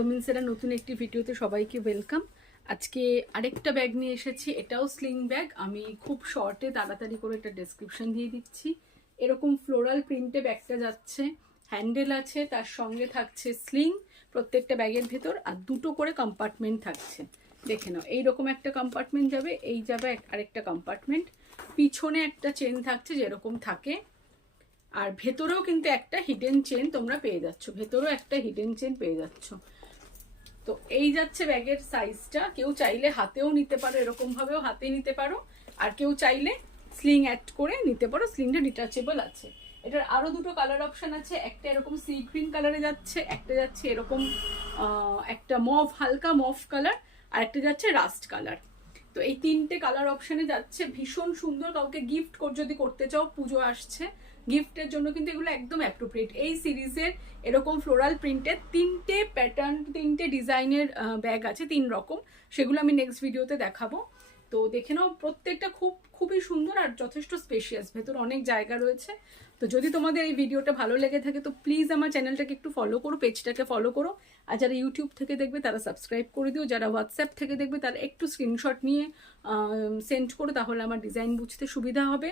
ওমেন্সের নতুন একটি ভিডিওতে সবাইকে ওয়েলকাম। আজকে আরেকটা ব্যাগ নিয়ে এসেছি, এটাও স্লিং ব্যাগ। আমি খুব শর্টে তাড়াতাড়ি করে একটা ডেসক্রিপশন দিয়ে দিচ্ছি। এরকম ফ্লোরাল প্রিন্টে ব্যাগটা যাচ্ছে, হ্যান্ডেল আছে, তার সঙ্গে থাকছে স্লিং প্রত্যেকটা ব্যাগের ভেতর, আর দুটো করে কম্পার্টমেন্ট থাকছে। দেখে নাও, এইরকম একটা কম্পার্টমেন্ট যাবে, এই যাবে আরেকটা কম্পার্টমেন্ট, পিছনে একটা চেন থাকছে যেরকম থাকে, আর ভেতরেও কিন্তু একটা হিডেন চেন তোমরা পেয়ে যাচ্ছ, ভেতরেও একটা হিডেন চেন পেয়ে যাচ্ছ। তো এই যাচ্ছে ব্যাগের সাইজটা। কেউ চাইলে হাতেও নিতে পারো, এরকম ভাবেও হাতে নিতে পারো, আর কেউ চাইলে স্লিং অ্যাড করে নিতে পারো, স্লিংটা ডিটাচেবল আছে। এটার আরো দুটো কালার অপশন আছে, একটা এরকম সি গ্রিন কালারে যাচ্ছে, একটা যাচ্ছে এরকম একটা মভ, হালকা মভ কালার, আর একটা যাচ্ছে রাস্ট কালার। তো এই তিনটে কালার অপশনে যাচ্ছে, ভীষণ সুন্দর। কাউকে গিফট যদি করতে চাও, পুজো আসছে, গিফটের জন্য কিন্তু এগুলো একদম অ্যাপ্রোপ্রিয়েট। এই সিরিজের এরকম ফ্লোরাল প্রিন্টের তিনটে প্যাটার্ন, তিনটে ডিজাইনের ব্যাগ আছে, 3 রকম, সেগুলো আমি নেক্সট ভিডিওতে দেখাবো। তো দেখে নাও, প্রত্যেকটা খুবই সুন্দর আর যথেষ্ট স্পেশিয়াস, ভেতর অনেক জায়গা রয়েছে। তো যদি তোমাদের এই ভিডিওটা ভালো লেগে থাকে তো প্লিজ আমার চ্যানেলটাকে একটু ফলো করো, পেজটাকে ফলো করো, আর যারা ইউটিউব থেকে দেখবে তারা সাবস্ক্রাইব করে দিও, যারা হোয়াটসঅ্যাপ থেকে দেখবে তারা একটু স্ক্রিনশট নিয়ে সেন্ড করো, তাহলে আমার ডিজাইন বুঝতে সুবিধা হবে।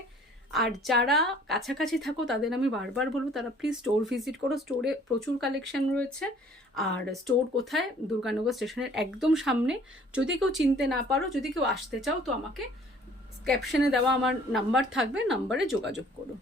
আর যারা কাছাকাছি থাকো তাদের আমি বারবার বলবো তারা প্লিজ স্টোর ভিজিট করো, স্টোরে প্রচুর কালেকশন রয়েছে। আর স্টোর কোথায়? দুর্গানগর স্টেশনের একদম সামনে। যদি কেউ চিনতে না পারো, যদি কেউ আসতে চাও, তো আমাকে ক্যাপশনে দেওয়া আমার নাম্বার থাকবে, নাম্বারে যোগাযোগ করো।